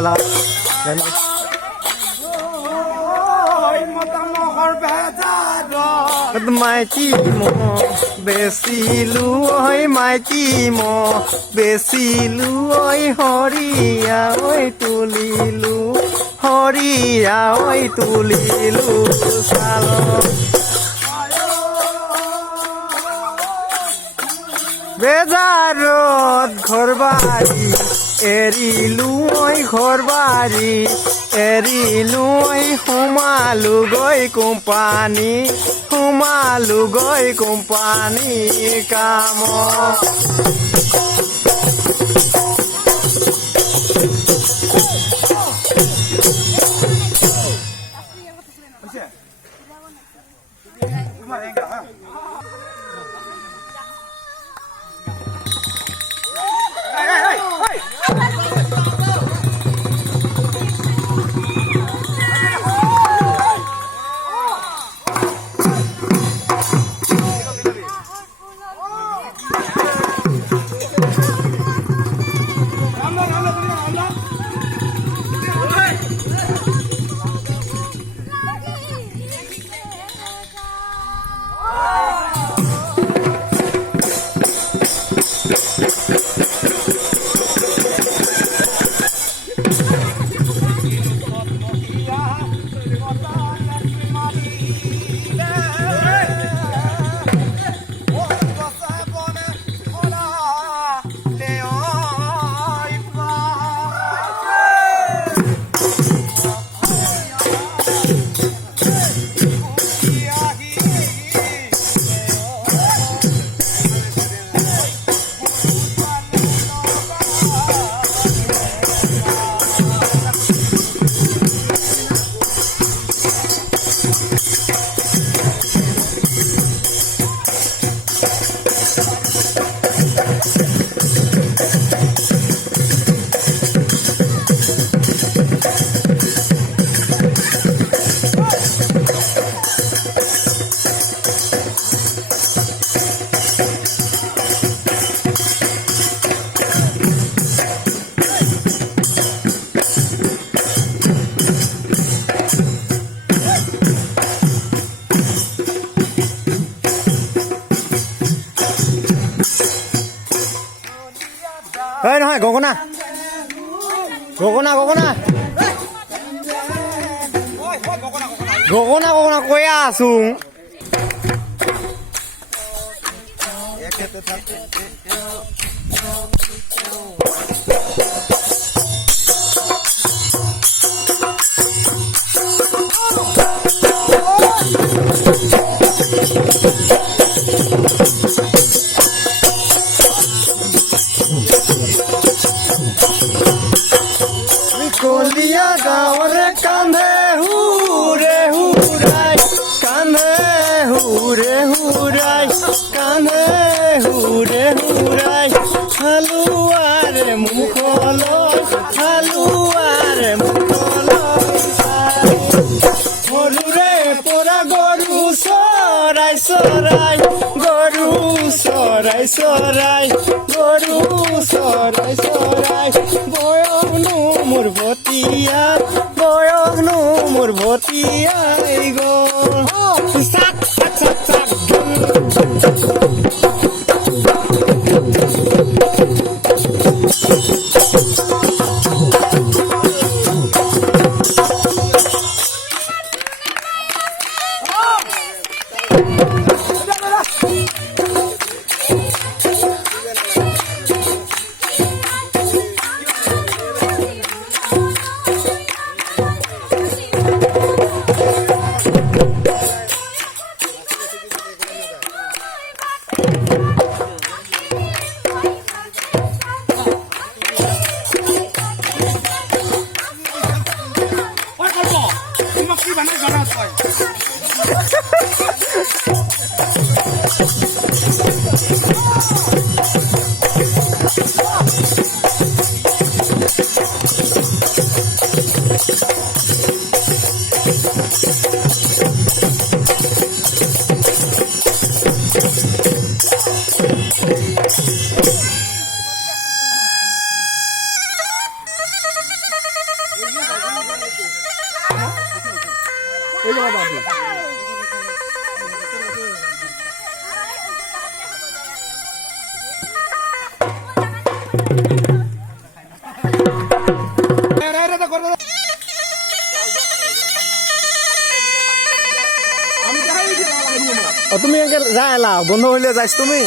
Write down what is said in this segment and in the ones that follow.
লাগাও মাইকী মহ বেচিলো ঐ মাইকী মহ বেচিলো ঐ হৰিয়া ঐ তুলিলো হৰিয়া ঐ তুলিলো চাল বেজাৰত ঘৰ বাৰী এৰিলো ঐ ঘৰ বাৰী এৰিলো ঐ সোমালো গৈ কোম্পানী কামত ঐ নহয় গগনা কৈ আছো কলিয়া গাঁৱৰ কান্ধে হুৰে হুৰাই হালুৱাৰে মুখলৈ সৰুৰে পৰা গৰু চৰাই বয়সনো মোৰ ভতিয়াই গ'ল চাক তুমি এনেকে যাই এলা বন্ধ হইলে যাইছ তুমি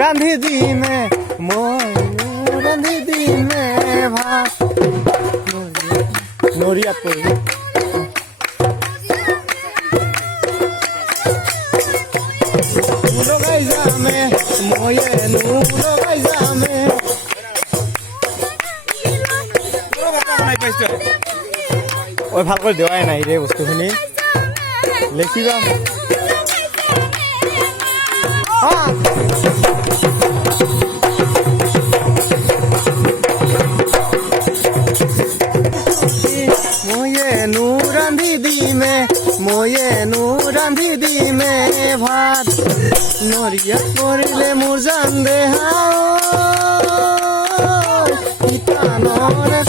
रांधी दी में रांधी दी में भात नोरिया पर नुरो गाइजा में मोये नुरो गाइजा में ওই ভাল করে দেওয়াই নাই রে বস্তুখিনি লিখিবা मोये नू रांधी दी में भात नोरिया करले मोर जान दे हाओ इतानोरे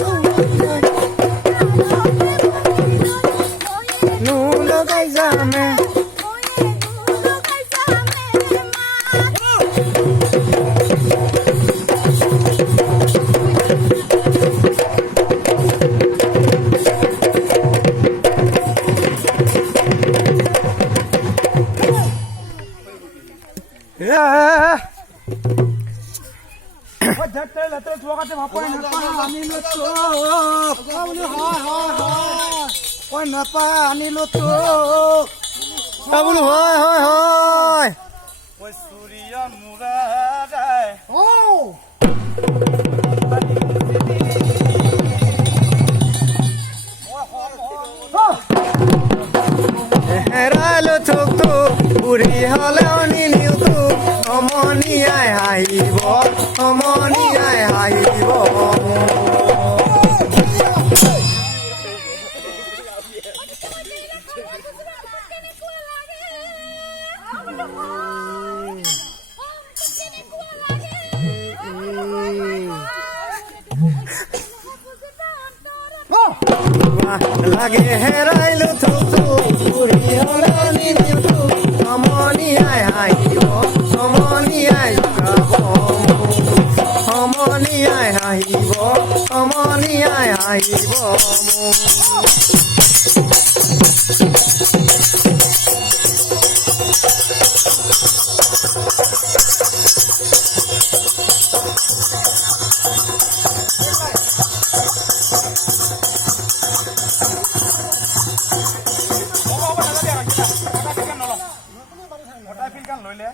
नू लगाई जामे আনিলো তো বোলো হয় হয় হয় চুৰিয়া মুৰাদাই হেৰালো থোক তো বুঢ়ী হলেও নিনিও তো সমনীয়াই হাঁহিব সমনীয়াই হাঁহিব লাগে হেৰাইলো থোক তো বুঢ়ী হলেও নিনিও তো সমনীয়াই হাঁহিব সমনীয়াই গাব সমনীয়াই হাঁহিব সমনীয়াই হাঁহিব